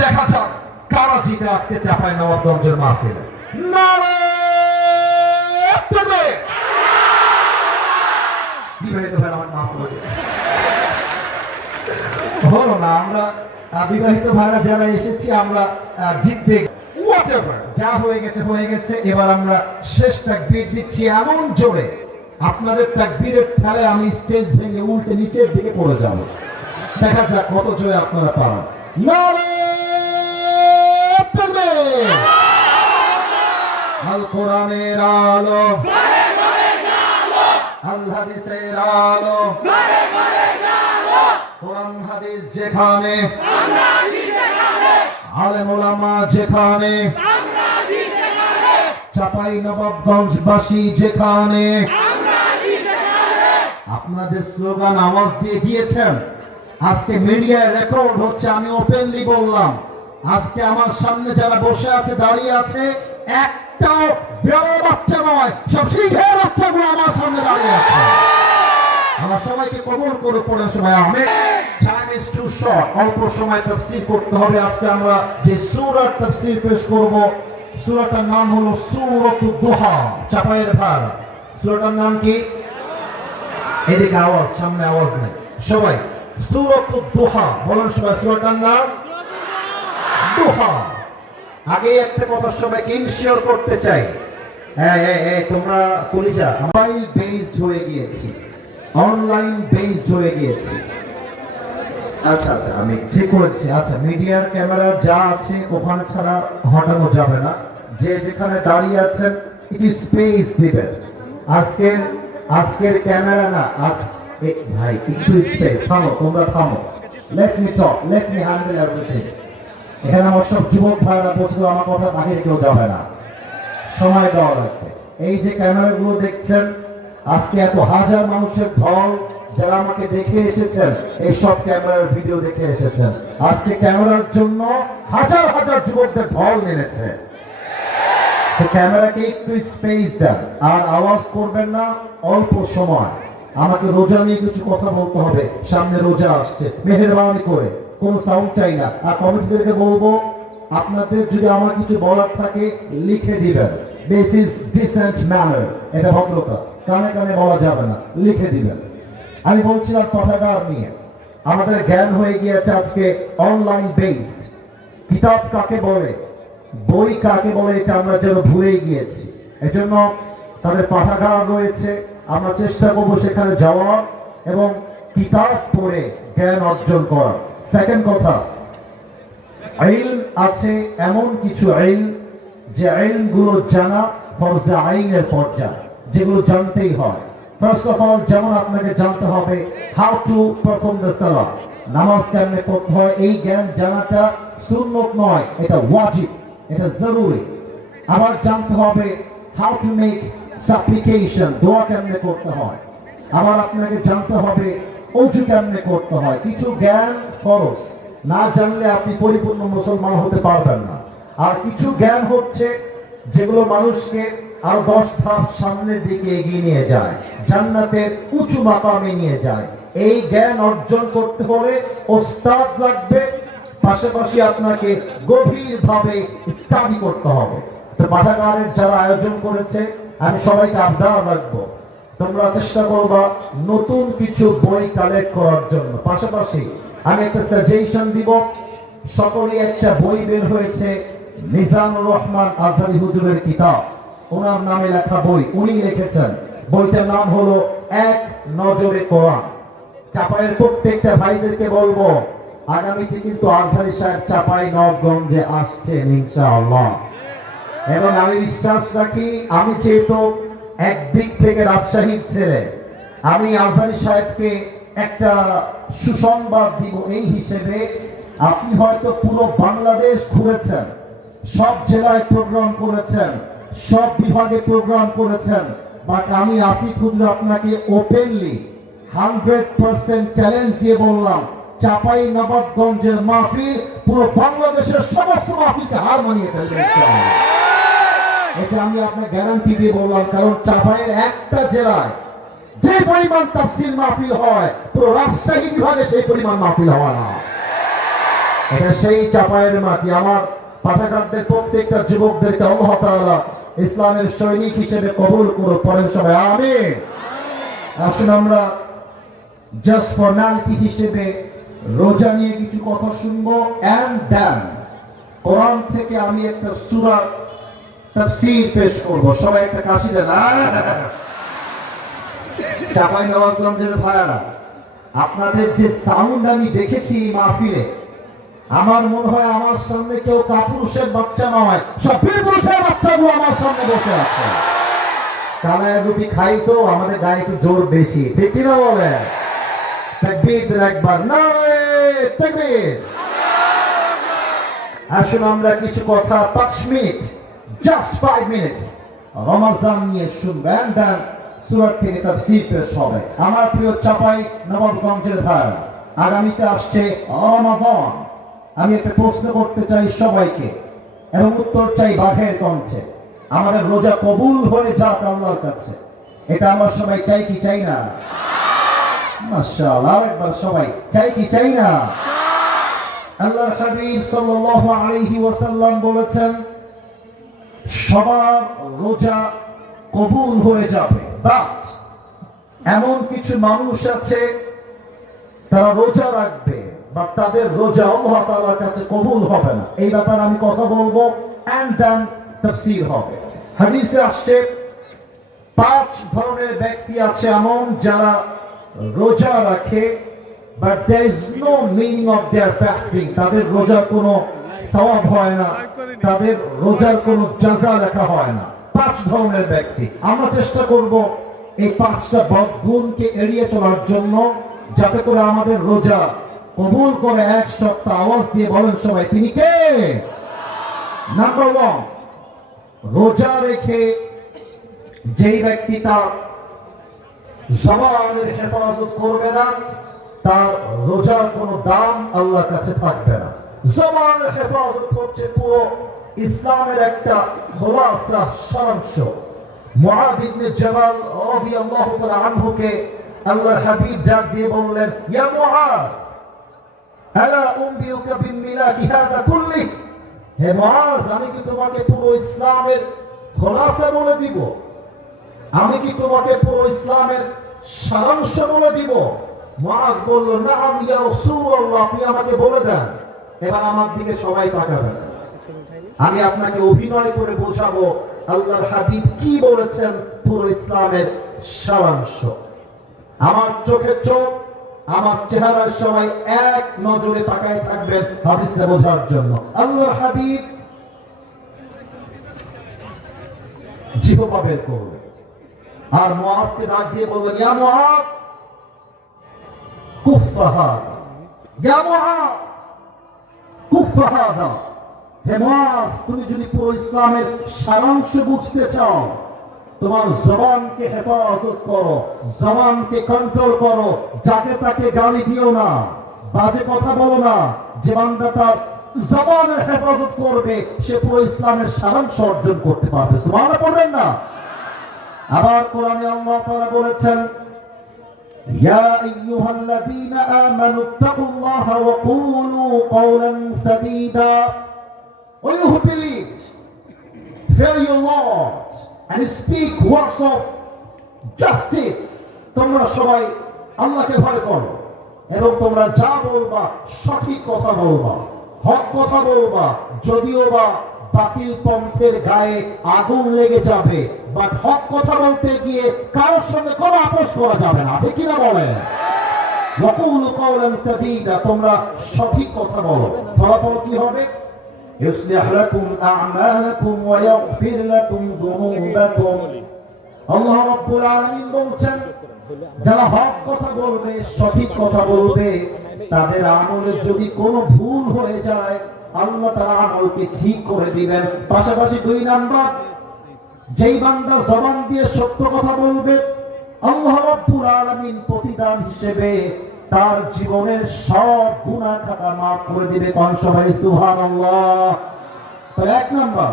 দেখা যাক কারা জিতে আজকে চাঁপাইনবাবগঞ্জের মাহফিলে। নারে তাকবীর! বিবাহিত ভাই আমার মাফ করে দিন। হলো না, আমরা বিবাহিত ভাইরা যারা এসেছি আমরা জিতবে। Whatever, যা হয়ে গেছে হয়ে গেছে। এবার আমরা শেষ তাকবীর দিচ্ছি এমন জোরে আপনাদের তাকবীরের ঠেলায় আমি স্টেজ ভেঙে উল্টে নিচের দিকে পড়ে যাব। দেখা যাক কত জোরে আপনারা পান। নারে তাকবীর! আল কোরআনের আলো, আল হাদিসের আলো, কোরআন হাদিস যেখানে, আলেম ওলামা যেখানে, চাঁপাইনবাবগঞ্জবাসী যেখানে, আপনারা যে স্লোগান আওয়াজ দিয়ে দিয়েছেন আজকে মিডিয়ায় রেকর্ড হচ্ছে। আমি ওপেনলি বললাম, আজকে আমার সামনে যারা বসে আছে দাঁড়িয়ে আছে একটাও বেড়া বাচ্চা নয়, সব শিখের বাচ্চাগুলো আমার সামনে দাঁড়িয়ে আছে। আমার সবাইকে কবুল করে পড়ে সবাই আমিন। টাইম ইজ টু শর্ট, অল্প সময় তাফসীর করতে হবে। আজকে আমরা যে সূরার তাফসীর পেশ করব সূরাটার নাম হলো সূরাতুদ দুহা। চাপায়ের ভার সূরাটার নাম কি? এদিকে আওয়াজ, সামনে আওয়াজ নেই সবাই। সূরাতুদ দুহা বলেন সবাই, সূরাটার নাম দুহা। আগে একটা কথা সবাইকে ইনশিওর করতে চাই, তোমরা কলিজা মোবাইল বেসড হয়ে গিয়েছি, অনলাইন বেসড হয়ে গিয়েছি। আচ্ছা আচ্ছা আমি ঠিক করছি। আচ্ছা, মিডিয়ার ক্যামেরা যা আছে ওখানে ছাড়া হটানো যাবে না। যে যেখানে দাঁড়িয়ে আছেন একটু স্পেস দিবেন। আজকের ক্যামেরা না, ভাই একটু স্পেস। থামো, তোমরা থামো। লেট মি টক, লেট মি হ্যান্ডেল এভরিথিং। এখানে আমার সব যুবক ভাইরা বসলেও আমার কথা বাহিরে কেউ যাবে না, সময় দেওয়া লাগবে। এই যে ক্যামেরাগুলো দেখছেন, আজকে এত হাজার মানুষের ঢল যারা আমাকে দেখে এসেছেন, এই সব ক্যামেরার ভিডিও দেখে এসেছেন। আজকে ক্যামেরার জন্য হাজার হাজার যুবকদের ঢল নেমেছে। ক্যামেরাকে একটু স্পেস দেন, আর আওয়াজ করবেন না। অল্প সময় আমাকে রোজা নিয়ে কিছু কথা বলতে হবে, সামনে রোজা আসছে। মেহেরবানি করে কোনো সাউন্ড চাই না। আর কমিটিদেরকে বলবো, আপনাদের যদি আমার কিছু বলার থাকে লিখে দিবেন। দিস ইজ ডিসেন্ট ম্যানার, এটা ভদ্রতা। কানে কানে বলা যাবে না, লিখে দিবেন। আমি বলছিলাম পাঠাগার নিয়ে। আমাদের জ্ঞান হয়ে গিয়েছে আজকে অনলাইন বেসড। কিতাব কাকে বলে, বই কাকে বলে, এটা আমরা যেন ভুলেই গিয়েছি। এজন্য তাদের পাঠাগার রয়েছে। আমরা চেষ্টা করবো সেখানে যাওয়া এবং কিতাব পড়ে জ্ঞান অর্জন করা। সেকেন্ড কথা, ইলম আছে এমন কিছু ইলম যে ইলমগুলো জানা ফরজে আইনের পর্যায়ে, যেগুলো জানতেই হয়। ফার্স্ট অফ অল, যেমন আপনাকে জানতে হবে হাউ টু পারফর্ম দ্য সালাত, নামাজ কেমনে পড়তে হয়। এই জ্ঞান জানাটা সুন্নত নয়, এটা ওয়াজিব, এটা জরুরি। আবার জানতে হবে হাউ টু মেক সাপ্লিকেশন, দোয়া কেমনে করতে হয়। আবার আপনাকে জানতে হবে ওযু কেমনে করতে হয়। কিছু জ্ঞান ফরজ, না জানলে আপনি পরিপূর্ণ মুসলমান হতে পারবেন না। আর কিছু জ্ঞান হচ্ছে যেগুলো মানুষকে আরো 10 ধাপ সামনের দিকে এগিয়ে নিয়ে যায়, জান্নাতের উঁচু মাকামে নিয়ে যায়। এই জ্ঞান অর্জন করতে হলে ওস্তাদ লাগবে, পাশাপাশি আপনাকে গভীরভাবে স্টাডি করতে হবে। তো পাঠাগারের যারা আয়োজন করেছে, আমি সবাইকে আবদার রাখবো, তোমরা চেষ্টা করবা নতুন কিছু বই কালেক্ট করার জন্য। পাশাপাশি আমি একটা সাজেশন দিব, সকলে একটা বই বের হয়েছে মিজানুর রহমান আজহারি হুজুরের কিতাব, ওনার নামে লেখা বই, উনি লিখেছেন। বইটার নাম হলো এক নজরে কোরআন। চাপাইয়ের প্রত্যেকটা ভাইদেরকে বলবো, আগামীতে কিন্তু আজহারি সাহেব চাঁপাইনবাবগঞ্জে আসছেন ইনশাআল্লাহ। এবং আমি বিশ্বাস রাখি, আমি যেহেতু একদিক থেকে রাজশাহীর ছেলে, আমি আজহারি সাহেবকে একটা সুসংবাদ দিব এই হিসেবে, আপনি হয়তো পুরো বাংলাদেশ ঘুরেছেন, সব জেলায় প্রোগ্রাম করেছেন, সব বিভাগে প্রোগ্রাম করেছেন, বাট আমি আসিফ হুজুর আপনাকে ওপেনলি 100% চ্যালেঞ্জ দিয়ে বললাম, চাঁপাইনবাবগঞ্জের মাহফিল পুরো বাংলাদেশের সমস্ত মাহফিলকে হার মানিয়ে ফেলবে। এটা আমি আপনার গ্যারান্টি দিয়ে বললাম, কারণ চাঁপাইয়ের একটা জেলায় যে পরিমাণ তাফসীর মাহফিল হয়, পুরো রাজশাহী বিভাগে সেই পরিমাণ মাহফিল হয় না। এটা সেই চাপায়ের মাটি। আমার পাঠাগারদের প্রত্যেকটা যুবকদেরকে আল্লাহ তাআলা ইসলামের সৈনিক হিসেবে কবুল করুন। পড়েন সবাই আমিন। আসুন আমরা জাস্ট ফর্মালিটি হিসেবে রোজা নিয়ে কিছু কথা শুনবো। এন্ড দেন কোরআন থেকে আমি একটা সূরা তাফসীর পেশ করব। সবাই একটা কাশি দেন। চাপাই নবাবগঞ্জের ভাইয়ারা, আপনাদের যে সাউন্ড আমি দেখেছি মাহফিলে, আমার মনে হয় আমার সামনে কেউ কাপুরুষের বাচ্চা নয়, সব বীরপুরুষের বাচ্চাগুলো আমার সামনে বসে আছে। কালায় রুটি খাই তো আমাদের গায়ে একটু জোর বেশি, ঠিক কিনা বলে? তাকবীর একবার, নারে তাকবীর। আসুন আমরা কিছু কথা 5 মিনিট, জাস্ট 5 মিনিটস রমজান নিয়ে শুনবেন, দেন সূরা থেকে তাফসীর পেশ হবে। আমার প্রিয় চাপাই নবাবগঞ্জের ভাই, আগামীতে আসছে রমাদান। আমি একটা প্রশ্ন করতে চাই সবাইকে এবং উত্তর চাই বাঘের কণ্ঠে। আমাদের রোজা কবুল হয়ে যাক আল্লাহর কাছে, এটা আমরা সবাই চাই কি চাই না? মাশাআল্লাহ, একবার সবাই চাই কি চাই না? আল্লাহর হাবিব সাল্লাল্লাহু আলাইহি ওয়াসাল্লাম বলেছেন সবার রোজা কবুল হয়ে যাবে, বাট এমন কিছু মানুষ আছে তারা রোজা রাখবে বা তাদের রোজা আল্লাহ তাআলার কাছে কবুল হবে না। এই ব্যাপারে আমি কথা বলবো, এন্ড দেন তাফসীর হবে। হাদিসে আসছে 5 ধরনের ব্যক্তি আছে এমন যারা রোজা রাখে but there is no meaning of their fasting, তাদের রোজার কোনো সওয়াব হয় না, তাদের রোজার কোনো জাযা লেখা হয় না। 5 ধরনের ব্যক্তি। আমরা চেষ্টা করব এই 5টা বদগুণকে এড়িয়ে চলার জন্য, যাতে করে আমাদের রোজা কবুল করে। এক সপ্তাহ আওয়াজ দিয়ে বলেন সবাই, তিনি কে? নাম্বার 1, রোজা রেখে যেই ব্যক্তি তার জবানের হেফাজত করবে না, তার রোজার কোনো দাম আল্লাহর কাছে থাকবে না। জবানের হেফাজত হচ্ছে পুরো ইসলামের একটা খোলাসা, সারাংশ। মুআদ ইবনে জাবাল রাদিয়াল্লাহু তাআলা আনহুকে আল্লাহর হাবিব ডাক দিয়ে বললেন, ইয়া মুআদ, আলা উম্বিউকা বিমিলাকি হাদা কুল্লি, হে মুআজ, আমি কি তোমাকে পুরো ইসলামের খোলাসা বলে দিব? আমি কি তোমাকে পুরো ইসলামের সারাংশ বলে দিব? মুআজ বলল, নাআম ইয়া রাসূলুল্লাহ, আপনি আমাকে বলে দেন। এবার আমার দিকে সবাই তাকাবেন, আমি আপনাকে অভিনয় করে বোঝাবো আল্লাহর হাবিব কি বলেছেন পুরো ইসলামের সারাংশ। আমার চোখে চোখ, আমার চেহারার সবাই এক নজরে তাকায় থাকবেন হাদিসটা বোঝার জন্য। আল্লাহর হাবিব জিহ্বা বের করবে আর মুআজকে ডাক দিয়ে বললেন, ইয়া মুআজ কুফা হাদা, ইয়া মুআজ কুফা হাদা। হে মুআজ, তুমি যদি পুরো ইসলামের সারাংশ বুঝতে চাও, তোমার জবানকে হেফাজত করো, জবানকে কন্ট্রোল করো, যাকে তাকে গালি দিও না, বাজে কথা বলো না। যে বান্দা তার জবানের হেফাজত করবে সে পুরো ইসলামের সারাংশ অর্জন করতে পারবে। সুবহানাল্লাহ পড়বেন না? আবার কোরআনে আল্লাহ তাআলা বলেছেন, ইয়া আইয়ুহাল্লাযীনা আমানুত্তাকুল্লাহা ওয়া কুলু কওলান সাদীদা। O you who believed, fear your Lord and speak words of justice. তোমরা সবাই আল্লাহকে ভয় করো এবং তোমরা যা বলবা সঠিক কথা বলবা, হক কথা বলবা। যদিও বা বাতিল পন্থের গায়ে আগুন লেগে যাবে, বাট হক কথা বলতে গিয়ে কারোর সঙ্গে কোনো আপোষ করা যাবে না, ঠিক কিনা বলেন? ওয়াকুলু কওলান সাদীদা, তোমরা সঠিক কথা বলো। ফলাফল কি হবে? يصلح لكم أعمالكم ويغفر لكم ذنوبكم। আল্লাহ রাব্বুল আলামিন বলছেন, যারা হক কথা বলবে, সঠিক কথা বলবে, তাদের আমলের যদি কোনো ভুল হয়ে যায় আল্লাহ তাআলা আমলকে ঠিক করে দিবেন। পাশাপাশি 2 নাম্বার, যেই বান্দা জবান দিয়ে সত্য কথা বলবে, আল্লাহ রাব্বুল আলামিন প্রতিদান হিসেবে তার জীবনের সব গুনাহ খাতা মাফ করে দিবে। কোন সবাই সুবহানাল্লাহ। তাহলে 1 নাম্বার,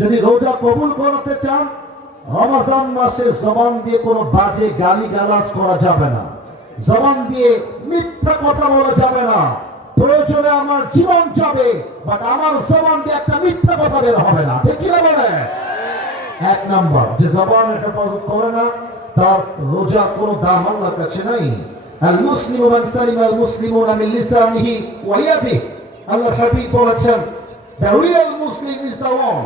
যদি রোজা কবুল করতে চান, রমজান মাসে জবান দিয়ে কোনো বাজে গালিগালাজ করা যাবে না, জবান দিয়ে মিথ্যা কথা বলা যাবে না, প্রয়োজনে আমার জীবন যাবে, বাট আমার জবান দিয়ে একটা মিথ্যা কথা বের হবে না। ঠিক কি না বলে? এক নাম্বার, যে জবানের হেফাজত করে না তার রোজা কোনো দাম আল্লাহর কাছে নাই। আল মুসলিমু মান সালিমা আল মুসলিমুনা মিন লিসানিহি ওয়া ইয়াদিহি। আল্লাহর হাবিব বলেছেন, the real Muslim is the one.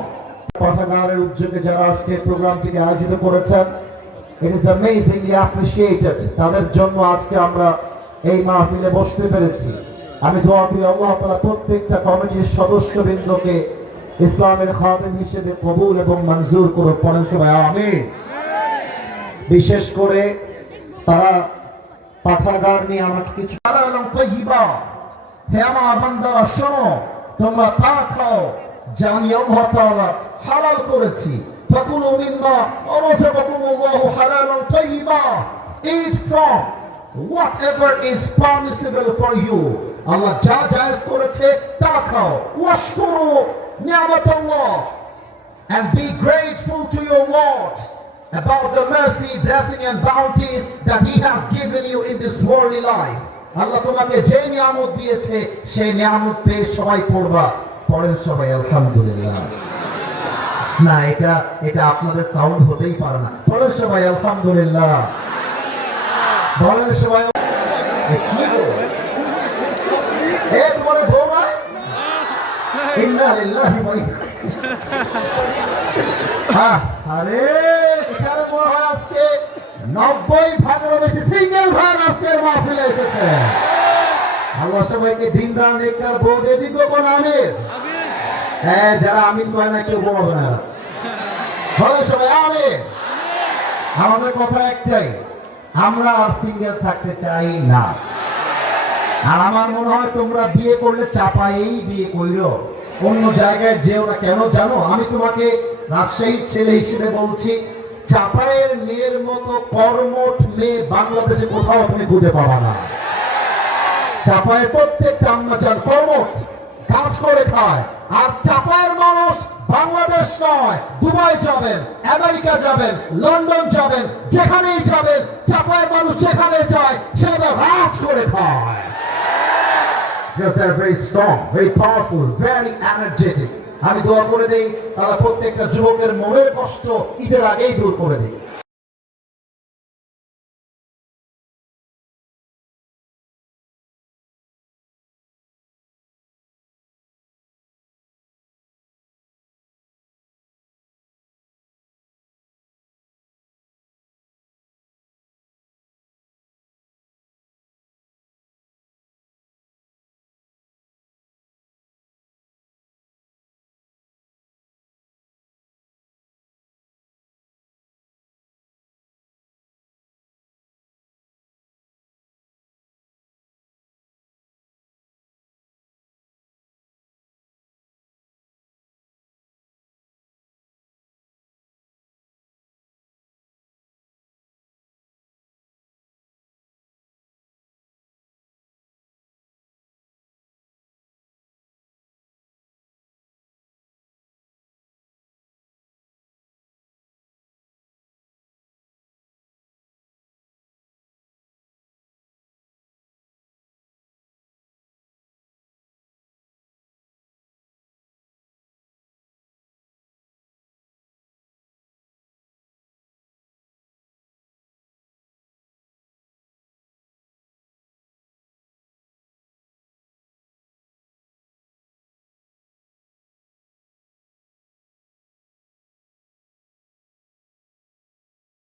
পাঠাগারের উদ্যোগে যারা আজকে প্রোগ্রামটিকে আয়োজিত করেছেন, it is amazingly appreciated। তাদের জন্য আজকে আমরা এই মাহফিলে বসতে পেরেছি। আমি দোয়া করি আল্লাহ তাআলা প্রত্যেকটা কমিটির সদস্যবৃন্দকে ইসলামের খাদেম হিসেবে কবুল এবং মঞ্জুর করুন। পড়েন সবাই আমিন। বিশেষ করে তারা পাঠাগার নিয়ে আমাকে কিছু হে আমার বান্দারা শোনো, তোমরা তা খাও যা আমি আল্লাহ তাআলা হালাল করেছি। ফাকুলু মিম্মা রাযাকাকুমুল্লাহু হালালান তাইয়্যিবা। Eat from whatever is permissible for you. আল্লাহ যা জায়েজ করেছে তা খাও। ওয়াশকুরু নি'মাতাল্লাহ, and be grateful to your Lord about the mercy, blessing and bounties that he has given you in this worldly life. আল্লাহ তোমাকে যে নিয়ামত দিয়েছে সেই নিয়ামত পেয়ে সবাই পড়বা। পড়েন সবাই আলহামদুলিল্লাহ। না, এটা আপনাদের সাউন্ড হতেই পারে না। পড়েন সবাই আলহামদুলিল্লাহ। বলেন সবাই কি গো, এর পরে বৌমা ইন্না লিল্লাহি ওয়া ইন্না আরে এখানে মনে হয় আজকে 90 ভাগের বেশি সিঙ্গেল ভাগ আজকের মাহফিলে এসেছে। আল্লাহ সবাইকে দিন দান নেককার বোধ এদিকে কোন আমির, হ্যাঁ যারা আমিন কয় না কেউ বলবে না। বলে সবাই আমিন। আমাদের কথা একটাই, আমরা আর সিঙ্গেল থাকতে চাই না। আর আমার মনে হয় তোমরা বিয়ে করলে চাপায়েই বিয়ে কইরো, অন্য জায়গায় যেও না। কেন জানো? আমি তোমাকে রাজশাহীর ছেলে হিসেবে বলছি, চাপায়ের মেয়ের মতো কর্মঠ মেয়ে বাংলাদেশে কোথাও তুমি খুঁজে পাবা না। চাপায়ের প্রত্যেকটা আম্মা চান কর্মঠ, কাজ করে খায়। আর চাপায়ের মানুষ বাংলাদেশ নয়, দুবাই যাবেন, আমেরিকা যাবেন, লন্ডন যাবেন, যেখানেই যাবেন, চাপায়ের মানুষ যেখানে যায় সেটা রাজ করে খায়। Because they're very strong, very powerful, very energetic. আমি দোয়া করে দেই তারা প্রত্যেকটা যুবকের মনের কষ্ট ঈদের আগেই দূর করে দিই।